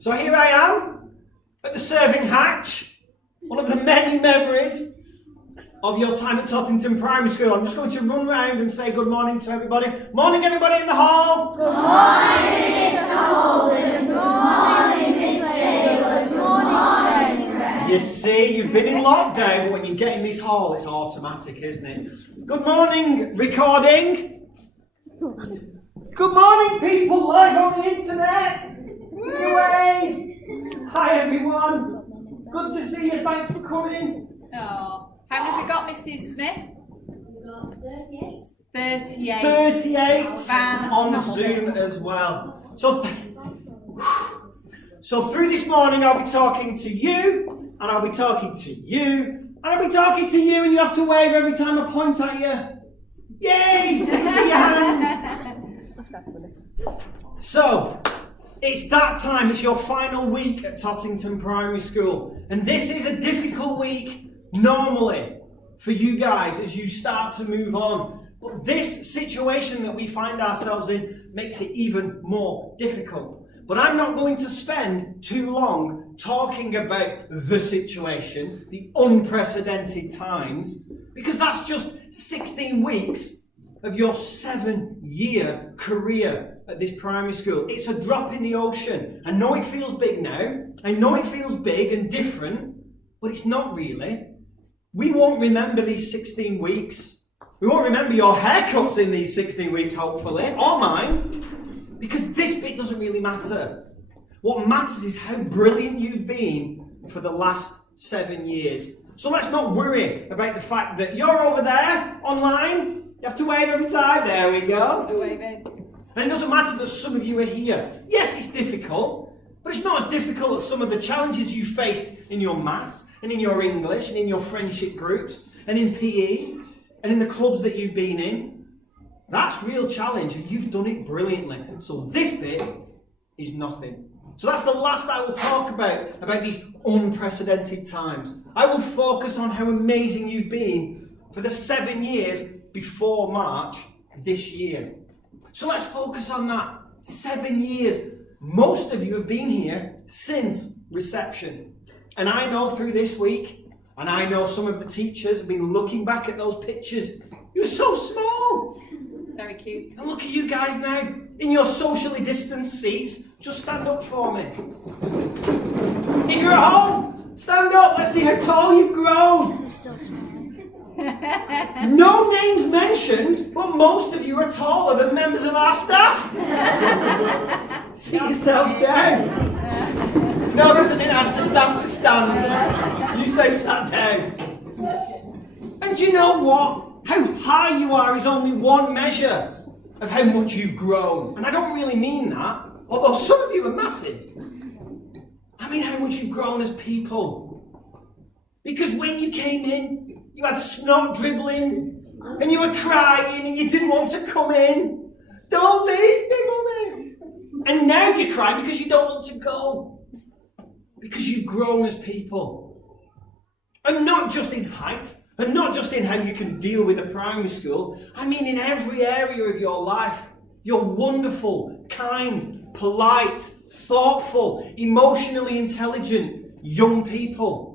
So here I am at the serving hatch, one of the many memories of your time at Tottington Primary School. I'm just going to run round and say good morning to everybody. Morning, everybody in the hall. Good morning, Mr. Holden. Good morning, Miss Day. Good morning, friends. You see, you've been in lockdown, but when you get in this hall, it's automatic, isn't it? Good morning, recording. Good morning, people live on the internet. Give me a wave. Hi, everyone. Good to see you. Thanks for coming. Oh, how many have we got, Mrs. Smith? We've got 38. 38. 38 Fans. on Zoom as well. So through this morning, I'll be talking to you, and I'll be talking to you, and I'll be talking to you, and you have to wave every time I point at you. Yay! I can see your hands. So, it's that time. It's your final week at Tottington Primary School, and this is a difficult week normally for you guys as you start to move on. But this situation that we find ourselves in makes it even more difficult. But I'm not going to spend too long talking about the situation, the unprecedented times, because that's just 16 weeks of your 7-year career at this primary school. It's a drop in the ocean. I know it feels big now. I know it feels big and different, but it's not really. We won't remember these 16 weeks. We won't remember your haircuts in these 16 weeks, hopefully, or mine, because this bit doesn't really matter. What matters is how brilliant you've been for the last 7 years. So let's not worry about the fact that you're over there online. You have to wave every time. There we go. Waving. And it doesn't matter that some of you are here. Yes, it's difficult, but it's not as difficult as some of the challenges you faced in your maths, and in your English, and in your friendship groups, and in PE, and in the clubs that you've been in. That's real challenge, and you've done it brilliantly. So this bit is nothing. So that's the last I will talk about these unprecedented times. I will focus on how amazing you've been for the 7 years before March this year. So let's focus on that. 7 years. Most of you have been here since reception. And I know through this week, and I know some of the teachers have been looking back at those pictures. You're so small. Very cute. And look at you guys now, in your socially distanced seats. Just stand up for me. If you're at home, stand up. Let's see how tall you've grown. No names mentioned, but most of you are taller than members of our staff. Sit yourself down. Notice I didn't ask the staff to stand. You stay sat down. And do you know what? How high you are is only one measure of how much you've grown. And I don't really mean that, although some of you are massive. I mean how much you've grown as people. Because when you came in, you had snot dribbling, and you were crying, and you didn't want to come in. Don't leave me, Mummy. And now you cry because you don't want to go. Because you've grown as people. And not just in height, and not just in how you can deal with a primary school. I mean in every area of your life. You're wonderful, kind, polite, thoughtful, emotionally intelligent young people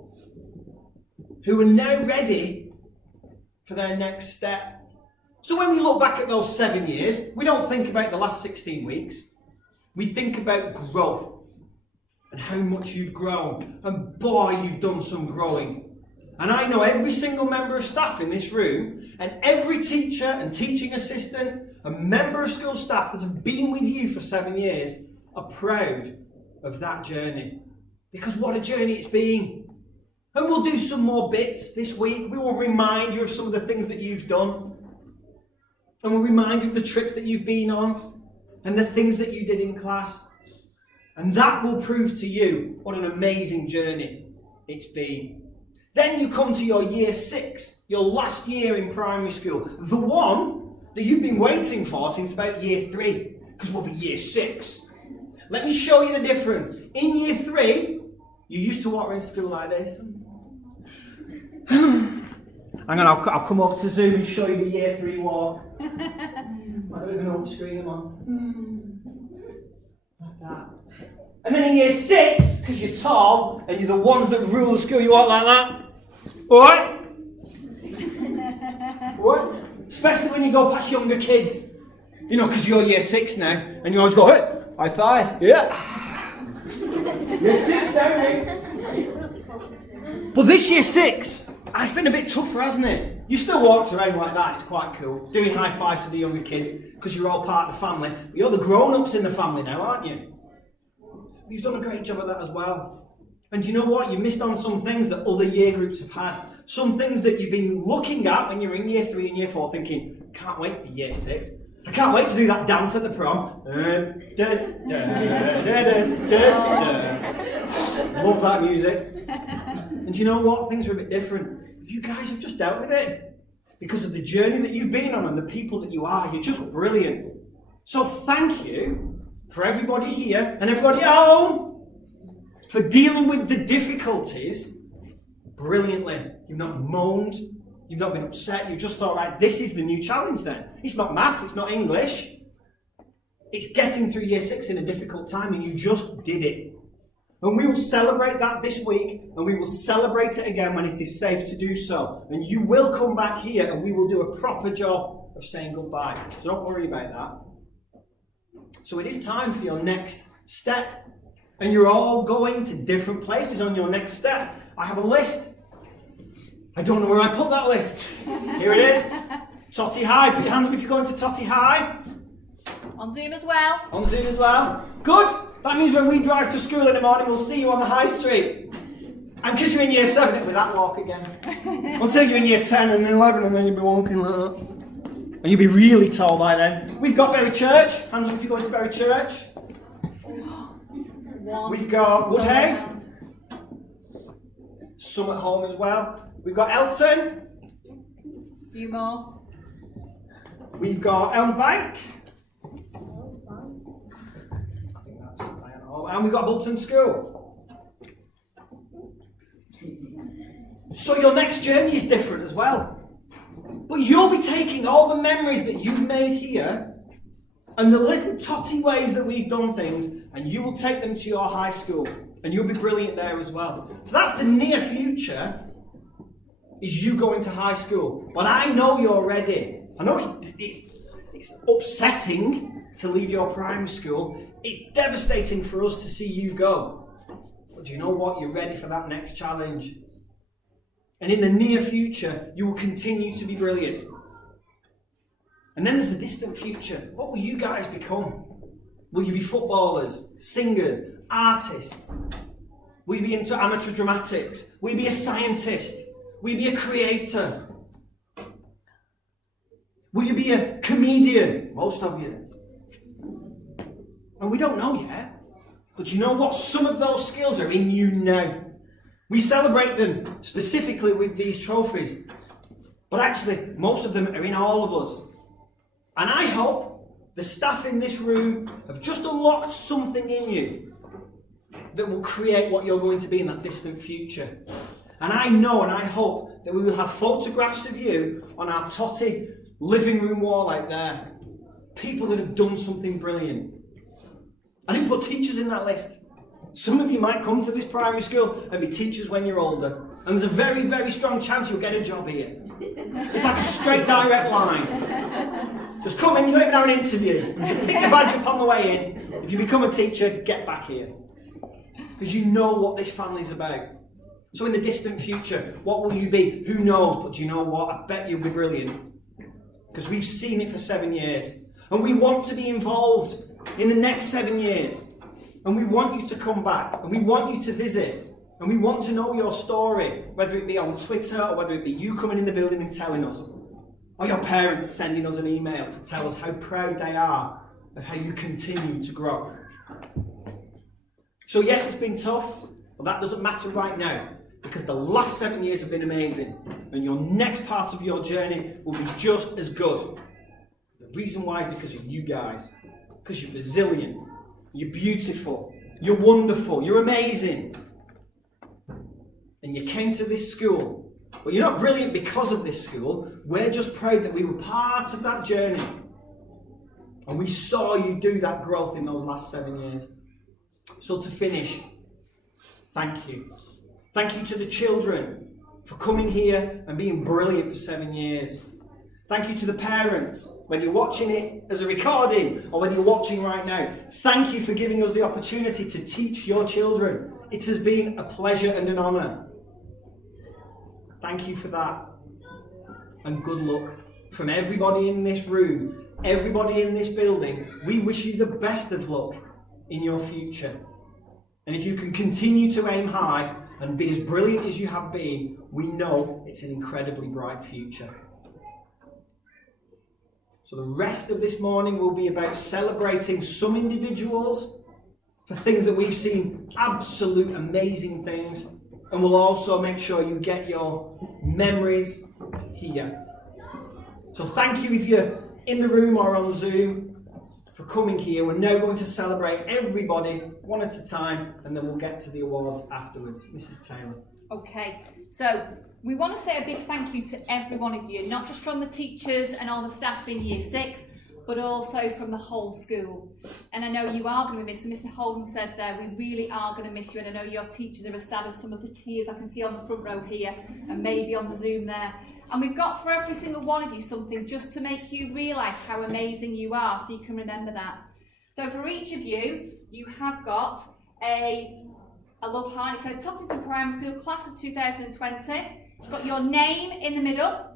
who are now ready for their next step. So when we look back at those 7 years, we don't think about the last 16 weeks. We think about growth and how much you've grown. And boy, you've done some growing. And I know every single member of staff in this room, and every teacher and teaching assistant and member of school staff that have been with you for 7 years are proud of that journey. Because what a journey it's been. And we'll do some more bits this week. We will remind you of some of the things that you've done. And we'll remind you of the trips that you've been on and the things that you did in class. And that will prove to you what an amazing journey it's been. Then you come to your year 6, your last year in primary school. The one that you've been waiting for since about year 3. Because we'll be year 6. Let me show you the difference. In year 3, you used to walk around school like this. Hang on, I'll come over to Zoom and show you the year 3 walk. I don't even know what screen I'm on. Like that. And then in year 6, because you're tall and you're the ones that rule the school, you walk like that. Alright? What? Especially when you go past younger kids. You know, because you're year 6 now, and you always go, hey, high five. Yeah. Year 6 now, mate. But this year 6, it's been a bit tougher, hasn't it? You still walked around like that, it's quite cool. Doing high fives to the younger kids, because you're all part of the family. But you're the grown-ups in the family now, aren't you? You've done a great job of that as well. And you know what? You missed on some things that other year groups have had. Some things that you've been looking at when you're in year 3 and year 4, thinking, can't wait for year 6. I can't wait to do that dance at the prom. Love that music. And you know what? Things are a bit different. You guys have just dealt with it. Because of the journey that you've been on and the people that you are. You're just brilliant. So thank you for everybody here and everybody at home for dealing with the difficulties brilliantly. You've not moaned. You've not been upset. You just thought, right, this is the new challenge then. It's not maths, it's not English. It's getting through year 6 in a difficult time, and you just did it. And we will celebrate that this week, and we will celebrate it again when it is safe to do so. And you will come back here, and we will do a proper job of saying goodbye. So don't worry about that. So it is time for your next step. And you're all going to different places on your next step. I have a list. I don't know where I put that list. Here it is. Totty High. Put your hands up if you're going to Totty High. On Zoom as well. On Zoom as well. Good. That means when we drive to school in the morning, we'll see you on the high street. And because you're in year 7, it'll be that walk again. Until you're in year 10 and 11, and then you'll be walking like that. And you'll be really tall by then. We've got Berry Church. Hands up if you're going to Berry Church. We've got Woodhay. Some at home as well. We've got Elton. A few more. We've got Elm Bank. And we've got Bolton School. So your next journey is different as well. But you'll be taking all the memories that you've made here and the little totty ways that we've done things, and you will take them to your high school. And you'll be brilliant there as well. So that's the near future, is you going to high school. But I know you're ready. I know it's upsetting to leave your primary school. It's devastating for us to see you go. But do you know what? You're ready for that next challenge. And in the near future, you will continue to be brilliant. And then there's a distant future. What will you guys become? Will you be footballers, singers, artists? Will you be into amateur dramatics? Will you be a scientist? Will you be a creator? Will you be a comedian? Most of you. And we don't know yet. But you know what? Some of those skills are in you now. We celebrate them specifically with these trophies. But actually, most of them are in all of us. And I hope the staff in this room have just unlocked something in you that will create what you're going to be in that distant future. And I know and I hope that we will have photographs of you on our Totty living room wall out there. People that have done something brilliant. I didn't put teachers in that list. Some of you might come to this primary school and be teachers when you're older. And there's a very, very strong chance you'll get a job here. It's like a straight direct line. Just come in, you don't even have an interview. You pick your badge up on the way in. If you become a teacher, get back here. Because you know what this family's about. So in the distant future, what will you be? Who knows? But do you know what? I bet you'll be brilliant. Because we've seen it for 7 years. And we want to be involved in the next 7 years. And we want you to come back. And we want you to visit. And we want to know your story. Whether it be on Twitter or whether it be you coming in the building and telling us. Or your parents sending us an email to tell us how proud they are of how you continue to grow. So yes, it's been tough. But that doesn't matter right now. Because the last 7 years have been amazing. And your next part of your journey will be just as good. The reason why is because of you guys. Because you're resilient. You're beautiful. You're wonderful. You're amazing. And you came to this school. But you're not brilliant because of this school. We're just proud that we were part of that journey. And we saw you do that growth in those last 7 years. So to finish, thank you. Thank you to the children for coming here and being brilliant for 7 years. Thank you to the parents, whether you're watching it as a recording or whether you're watching right now. Thank you for giving us the opportunity to teach your children. It has been a pleasure and an honour. Thank you for that. And good luck. From everybody in this room, everybody in this building, we wish you the best of luck in your future. And if you can continue to aim high and be as brilliant as you have been, we know it's an incredibly bright future. So the rest of this morning will be about celebrating some individuals for things that we've seen absolute amazing things, and we'll also make sure you get your memories here. So thank you if you're in the room or on Zoom for coming here. We're now going to celebrate everybody one at a time, and then we'll get to the awards afterwards. Mrs. Taylor. Okay, so we want to say a big thank you to every one of you, not just from the teachers and all the staff in Year 6, but also from the whole school. And I know you are going to be missed. Mr. Holden said there, we really are going to miss you, and I know your teachers are as sad as some of the tears I can see on the front row here, and maybe on the Zoom there. And we've got for every single one of you something just to make you realise how amazing you are, so you can remember that. So for each of you, you have got a love heart. It says Tottington Primary School, Class of 2020. It's got your name in the middle,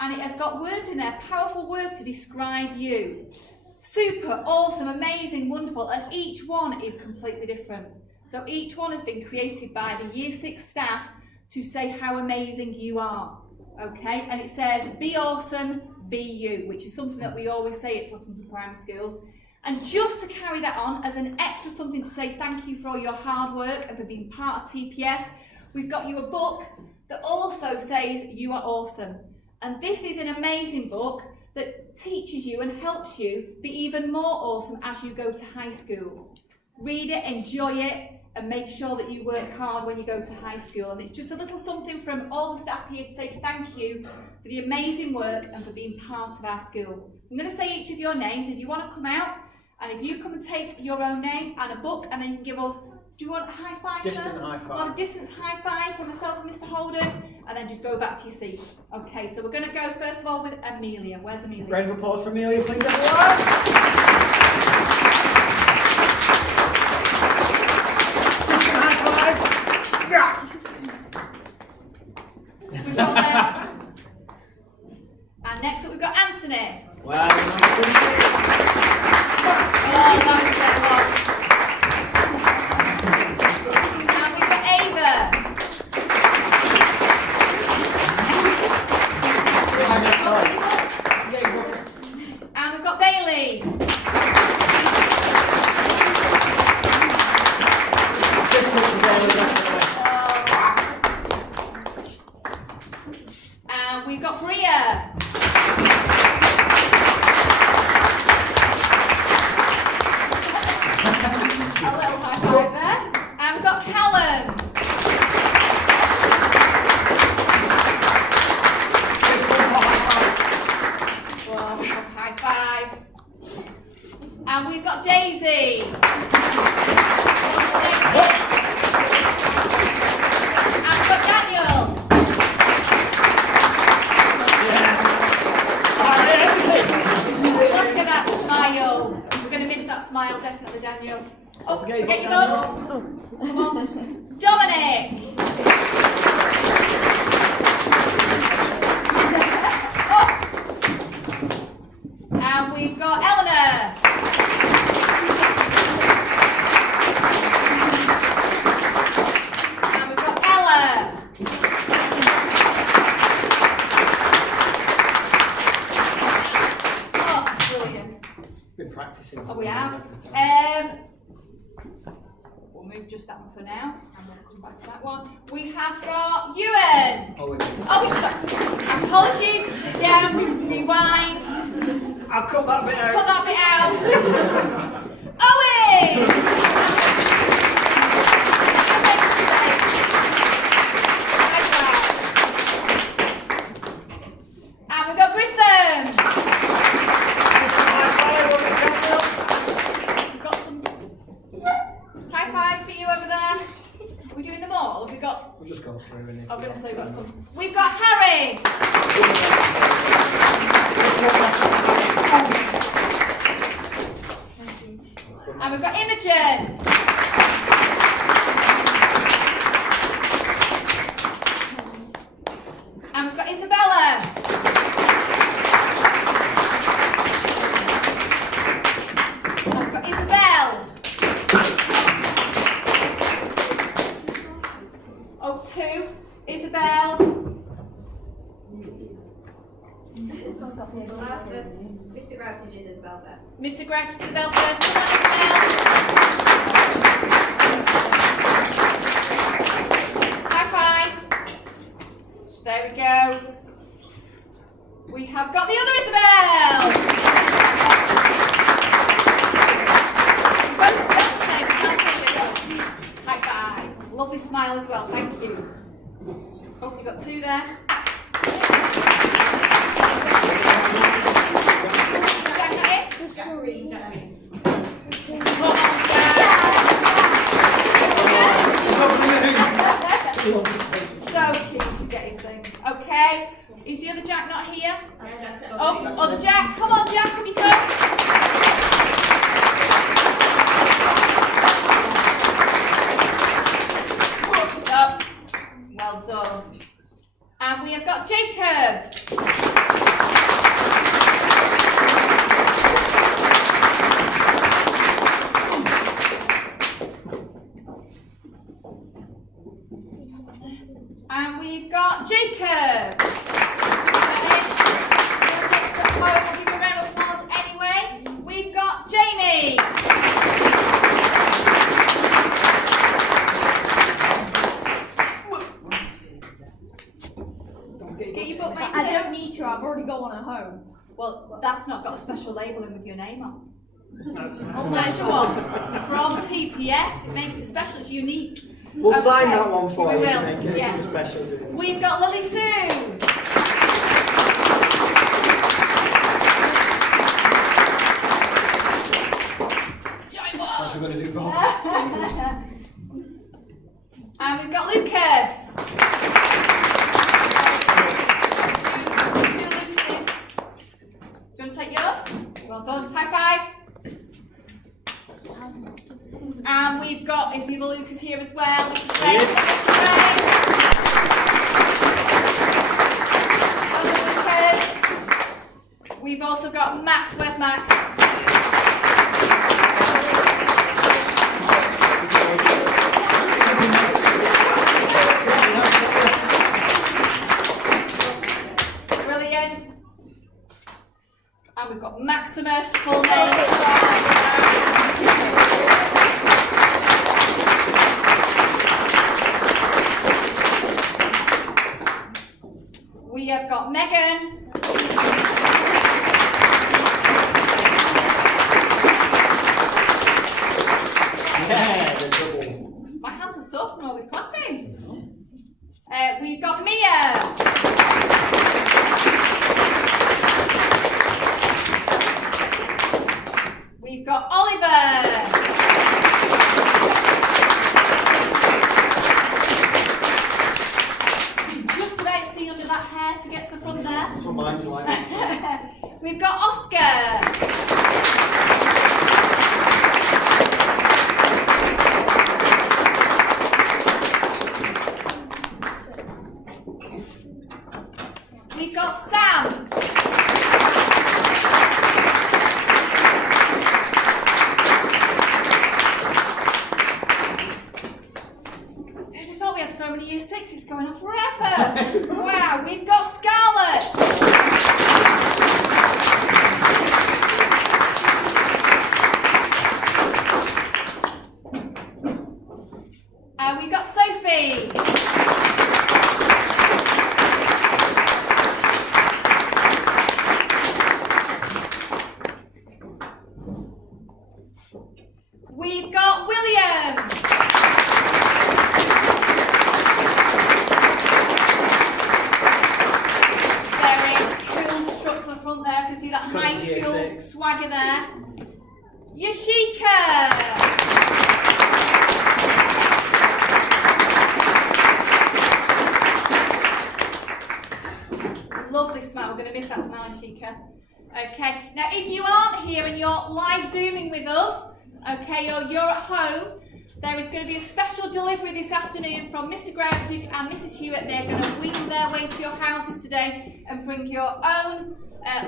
and it has got words in there, powerful words to describe you. Super, awesome, amazing, wonderful, and each one is completely different. So each one has been created by the Year 6 staff to say how amazing you are. Okay, and it says, be awesome, be you, which is something that we always say at Tottington Primary School. And just to carry that on, as an extra something to say thank you for all your hard work and for being part of TPS, we've got you a book that also says you are awesome. And this is an amazing book that teaches you and helps you be even more awesome as you go to high school. Read it, enjoy it, and make sure that you work hard when you go to high school. And it's just a little something from all the staff here to say thank you for the amazing work and for being part of our school. I'm going to say each of your names. If you want to come out, and if you come and take your own name and a book, and then you can give us, do you want a high five, Distant sir? high five. Want a distance high five from myself and Mr. Holden, and then just go back to your seat. Okay, so we're going to go first of all with Amelia. Where's Amelia? Round of applause for Amelia, please, everyone. Distant high five. Yeah. We've got there. And next up we've got Anthony. Well, nice. Oh, that was better one. And we've got Ava. And we've got Bailey. And we've got Bria. A little high five there. And we've got Callum. Well, high five. And we've got Daisy. And we've got Daniel. Look at that smile. We're going to miss that smile, definitely, Daniel. Oh, forget your phone. Come on. Dominic. Oh. And we've got Eleanor. And we've got Ella. Oh, brilliant. Been practicing. Oh, we have. We'll move just that one for now. I'm going to come back to that one. We have got Ewan. Oh, apologies. Sit down. Rewind. I'll cut that bit out. Cut that bit out. Owen. And we've got Grissom. We've got some high through. And if I'm you going to want say we've got to- some. We've got Harris. And we've got Imogen. And we've got Isabella. And we've got Isabel. Oh, 2. Isabel. Mr. Groutage is Isabel first. Mr. Grouch, Isabel first. Come on, Isabel. High five. There we go. We have got the other Isabel. Both Isabel's name is Isabel. High five. Lovely smile as well. Thank you. Oh, you got 2 there. Jack, not it? Jack Green, Jack Green. Come on, Jack. So keen to get his things. Okay. Is the other Jack not here? Oh, other Jack. Come on, Jack. Come you go. Up. Well done. And we have got Jacob. And we've got Jacob. We'll give a round of applause anyway. We've got Jamie. Get your book, mate. I don't need to, I've already got one at home. Well, that's not got a special labelling with your name on. I'll special one. From TPS. It makes it special. It's unique. We'll sign Okay. that one for We you will, to make it yeah. extra special. We've got Lily Sue. Joy That's what we're going to do, Bob. And we've got Lucas. Two Lucases. Do you want to take yours? Well done. High five. And we've got, is the other Lucas here as well? Lucas Ray. Other Lucas. We've also got Max. Where's Max? Brilliant. And we've got Maximus, full name. We have got Megan. Yeah, the double. My hands are sore from all this clapping. We've got Mia. We've got Oliver. Just about see under that hair to get to the front there. That's what mine's like. We've got Oscar. We've got Sam. Who'd have thought we had so many year 6s going on forever? Wow, we've got Scarlett. And we've got Sophie. We've got William. Very cool struts on the front there. I can see that Got high year school 6. swagger there. Yashika. Okay, now if you aren't here and you're live zooming with us, okay, or you're at home, there is going to be a special delivery this afternoon from Mr. Groutage and Mrs. Hewitt. They're going to wing their way to your houses today and bring your own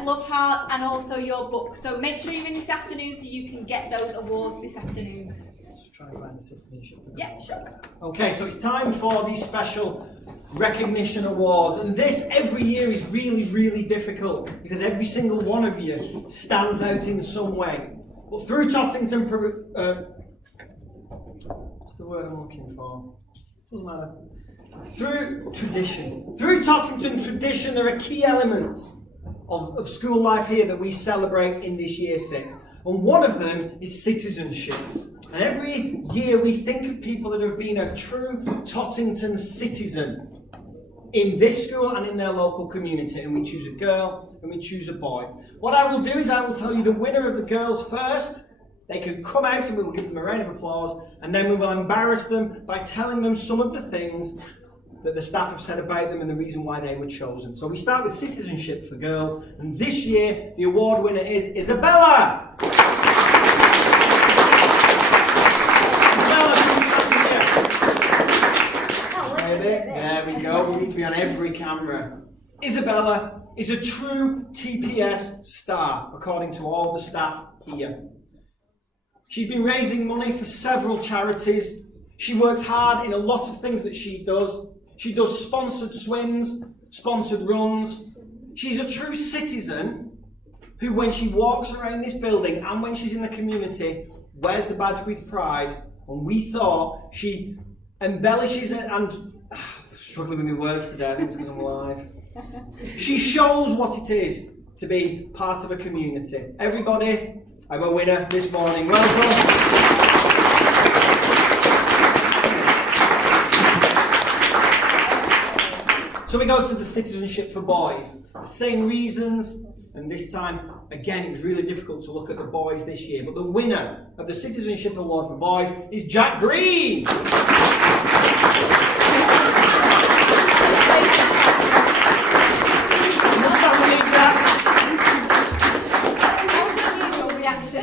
love hearts and also your book. So make sure you're in this afternoon so you can get those awards this afternoon. Let's try and find the citizenship. Yeah, sure. Okay, so it's time for these special recognition awards, and this every year is really, really difficult because every single one of you stands out in some way. But through Tottington, what's the word I'm looking for? Doesn't matter. Through tradition. Through Tottington tradition, there are key elements of school life here that we celebrate in this year 6. And one of them is citizenship. And every year we think of people that have been a true Tottington citizen in this school and in their local community. And we choose a girl and we choose a boy. What I will do is I will tell you the winner of the girls first. They can come out and we will give them a round of applause, and then we will embarrass them by telling them some of the things that the staff have said about them and the reason why they were chosen. So we start with citizenship for girls, and this year the award winner is Isabella. There we go, we need to be on every camera. Isabella is a true TPS star, according to all the staff here. She's been raising money for several charities. She works hard in a lot of things that she does. She does sponsored swims, sponsored runs. She's a true citizen who, when she walks around this building and when she's in the community, wears the badge with pride. And we thought she embellishes it, and struggling with my words today, I think it's because I'm alive. She shows what it is to be part of a community. Everybody, I'm a winner this morning. Welcome. So we go to the citizenship for boys. Same reasons, and this time, again, it was really difficult to look at the boys this year. But the winner of the Citizenship Award for boys is Jack Green.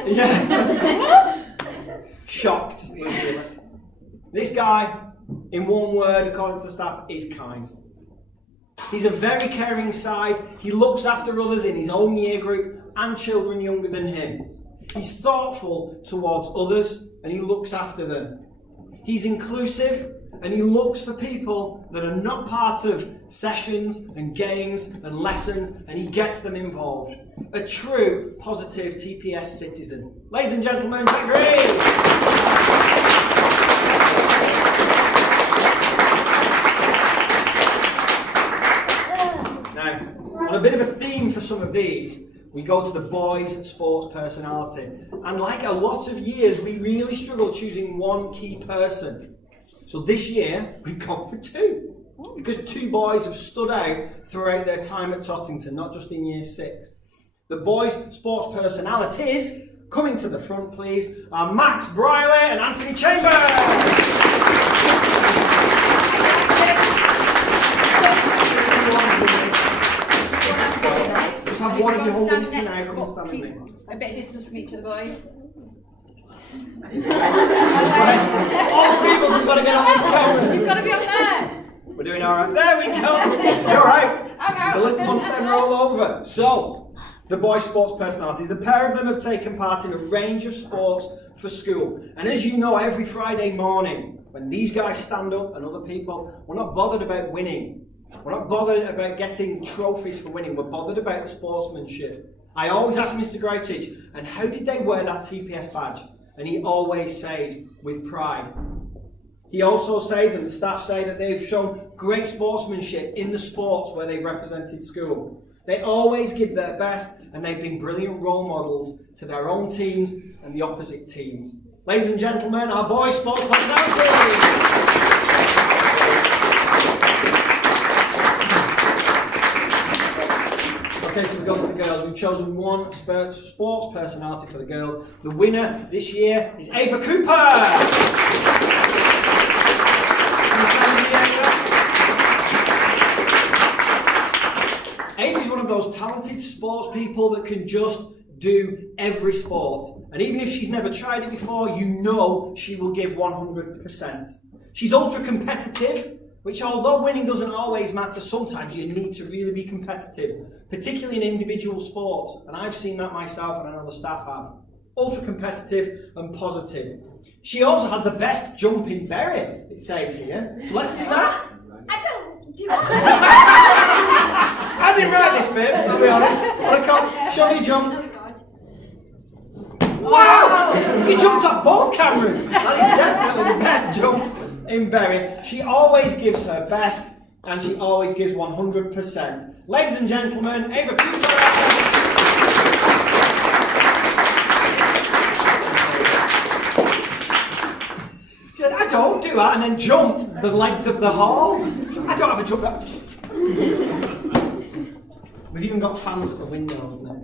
Yeah. Shocked. This guy, in one word, according to the staff, is kind. He's a very caring side. He looks after others in his own year group and children younger than him. He's thoughtful towards others and he looks after them. He's inclusive and he looks for people that are not part of sessions and games and lessons, and he gets them involved. A true positive TPS citizen. Ladies and gentlemen, Jack Green! Now, on a bit of a theme for some of these, we go to the boys' sports personality. And like a lot of years, we really struggle choosing one key person. So this year, we've gone for 2. Because 2 boys have stood out throughout their time at Tottington, not just in year 6. The boys' sports personalities, coming to the front please, are Max Briley and Anthony Chambers. Just have one of you holding it for now, come and stand with me. A bit of distance from each of the boys. All 3 of us have got to get on this camera. You've got to be up there. We're doing all right. There we go. You're all right. The little ones then roll over. So, the boys' sports personalities. The pair of them have taken part in a range of sports for school. And as you know, every Friday morning, when these guys stand up and other people, we're not bothered about winning. We're not bothered about getting trophies for winning. We're bothered about the sportsmanship. I always ask Mr. Groutage, and how did they wear that TPS badge? And he always says, with pride. He also says, and the staff say, that they've shown great sportsmanship in the sports where they've represented school. They always give their best, and they've been brilliant role models to their own teams and the opposite teams. Ladies and gentlemen, our boys' sports personalities. Okay, so we go to the girls. We've chosen one sports personality for the girls. The winner this year is Ava Cooper. Amy's one of those talented sports people that can just do every sport. And even if she's never tried it before, you know she will give 100%. She's ultra competitive, which although winning doesn't always matter, sometimes you need to really be competitive, particularly in individual sports. And I've seen that myself, and I know the staff have. Ultra competitive and positive. She also has the best jump in Bury, it says here. So let's see that. I don't do I didn't write this bit, I'll be honest. Show me your jump. Oh God. Wow! You jumped off both cameras. That is definitely the best jump in Bury. She always gives her best, and she always gives 100%. Ladies and gentlemen, Ava Cooper. She said, I don't do that, and then jumped the length of the hall. I don't have a jump that. We've even got fans at the windows now,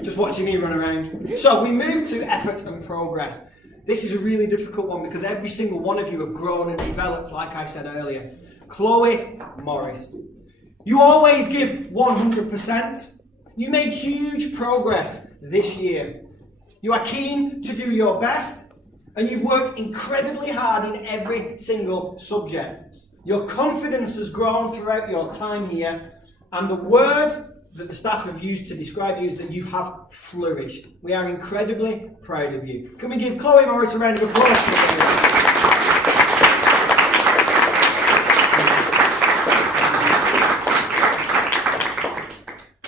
just watching me run around. So we move to effort and progress. This is a really difficult one because every single one of you have grown and developed, like I said earlier. Chloe Morris, you always give 100%. You made huge progress this year. You are keen to do your best, and you've worked incredibly hard in every single subject. Your confidence has grown throughout your time here. And the word that the staff have used to describe you is that you have flourished. We are incredibly proud of you. Can we give Chloe Morris a round of applause?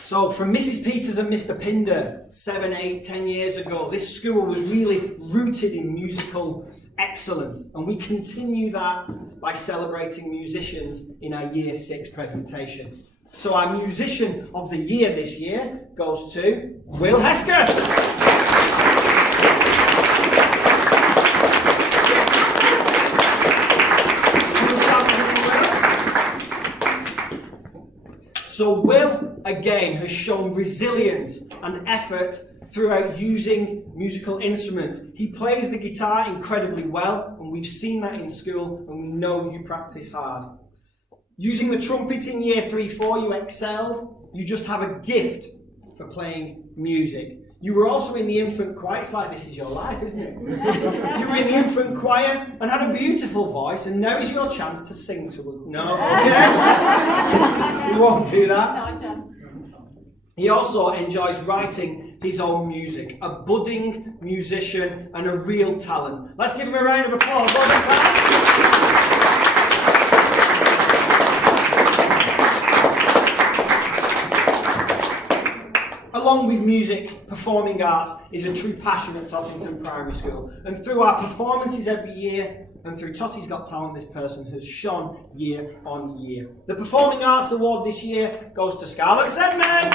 So from Mrs. Peters and Mr. Pinder, 7, 8, 10 years ago, this school was really rooted in musical excellence. And we continue that by celebrating musicians in our Year 6 presentation. So our Musician of the Year this year goes to Will Hesker. So Will, again, has shown resilience and effort throughout using musical instruments. He plays the guitar incredibly well, and we've seen that in school, and we know you practice hard. Using the trumpet in Year 3-4, you excelled. You just have a gift for playing music. You were also in the infant choir. It's like this is your life, isn't it? You were in the infant choir and had a beautiful voice, and now is your chance to sing to us. No? Okay? We won't do that. No chance. He also enjoys writing his own music. A budding musician and a real talent. Let's give him a round of applause. Along with music, performing arts is a true passion at Tottington Primary School. And through our performances every year, and through Totty's Got Talent, this person has shone year on year. The Performing Arts Award this year goes to Scarlett Sedman.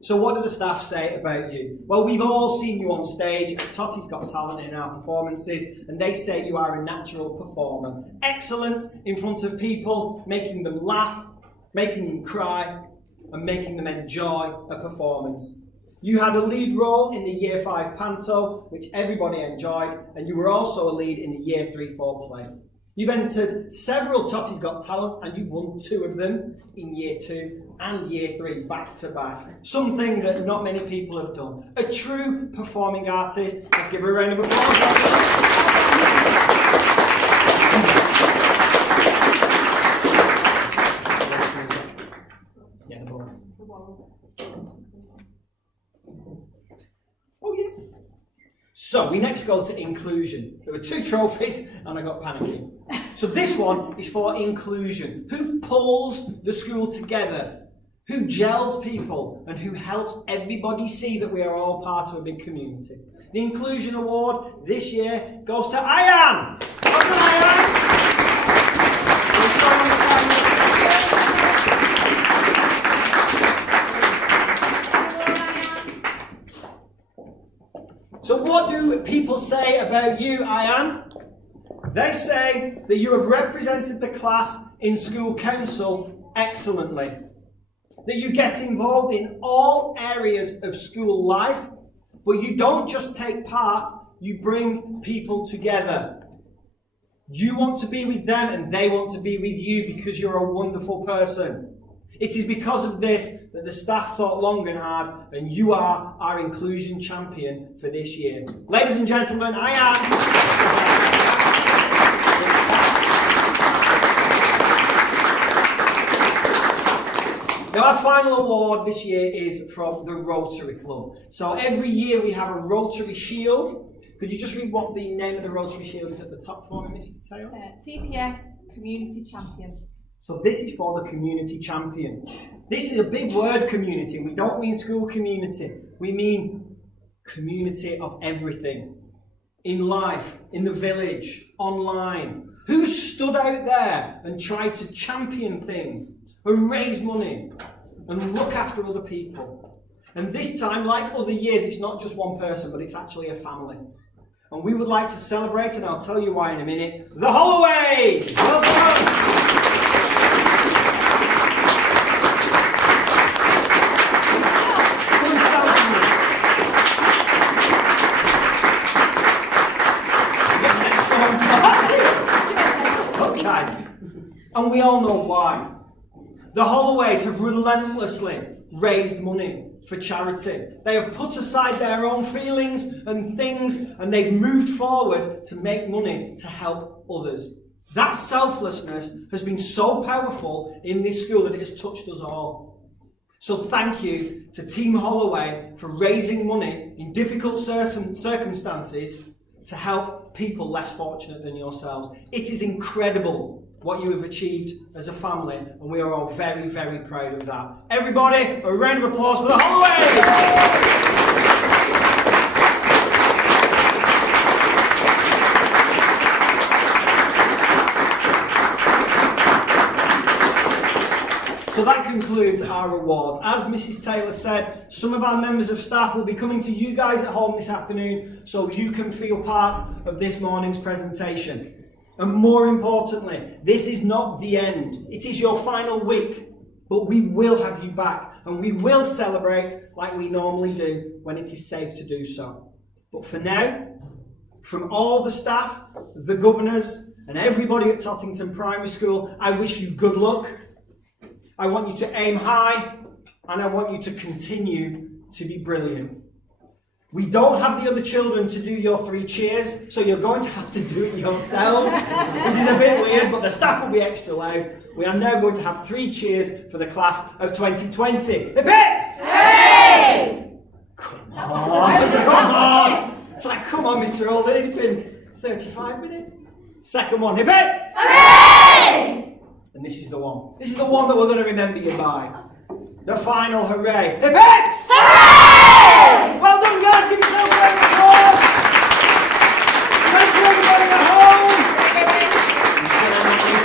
So what do the staff say about you? Well, we've all seen you on stage at Totty's Got Talent in our performances, and they say you are a natural performer. Excellent in front of people, making them laugh, making them cry, and making them enjoy a performance. You had a lead role in the Year 5 panto, which everybody enjoyed, and you were also a lead in the Year 3-4 play. You've entered several Totty's Got Talent, and you've won 2 of them in Year 2 and Year 3 back to back. Something that not many people have done. A true performing artist. Let's give her a round of applause. Yeah, the ball. Oh yeah. So we next go to inclusion. There were 2 trophies and I got panicky. So this one is for inclusion. Who pulls the school together? Who gels people? And who helps everybody see that we are all part of a big community? The Inclusion Award this year goes to Ayan. Well done, Ayan. So what do people say about you, Ayan? They say that you have represented the class in school council excellently. That you get involved in all areas of school life, but you don't just take part, you bring people together. You want to be with them and they want to be with you because you're a wonderful person. It is because of this that the staff thought long and hard, and you are our inclusion champion for this year. Ladies and gentlemen, I am. Now, our final award this year is from the Rotary Club. So every year we have a Rotary Shield. Could you just read what the name of the Rotary Shield is at the top for me, Mrs. Taylor? TPS Community Champion. So this is for the community champion. This is a big word, community. We don't mean school community. We mean community of everything. In life, in the village, online. Who stood out there and tried to champion things and raise money and look after other people? And this time, like other years, it's not just one person, but it's actually a family. And we would like to celebrate, and I'll tell you why in a minute, the Holloways! Well done! And we all know why. The Holloways have relentlessly raised money for charity. They have put aside their own feelings and things, and they've moved forward to make money to help others. That selflessness has been so powerful in this school that it has touched us all. So thank you to Team Holloway for raising money in difficult circumstances to help people less fortunate than yourselves. It is incredible what you have achieved as a family, and we are all very, very proud of that. Everybody, a round of applause for the Holloways! So that concludes our awards. As Mrs. Taylor said, some of our members of staff will be coming to you guys at home this afternoon so you can feel part of this morning's presentation. And more importantly, this is not the end. It is your final week, but we will have you back and we will celebrate like we normally do when it is safe to do so. But for now, from all the staff, the governors, and everybody at Tottington Primary School, I wish you good luck. I want you to aim high, and I want you to continue to be brilliant. We don't have the other children to do your 3 cheers, so you're going to have to do it yourselves, which is a bit weird, but the staff will be extra loud. We are now going to have 3 cheers for the class of 2020. Hip hip! Hooray! Come on! It's like, come on, Mr. Alden, it's been 35 minutes. Second one, hip hip! Hooray! And this is the one. This is the one that we're going to remember you by. The final hooray. Hip hip! Hooray! Well done!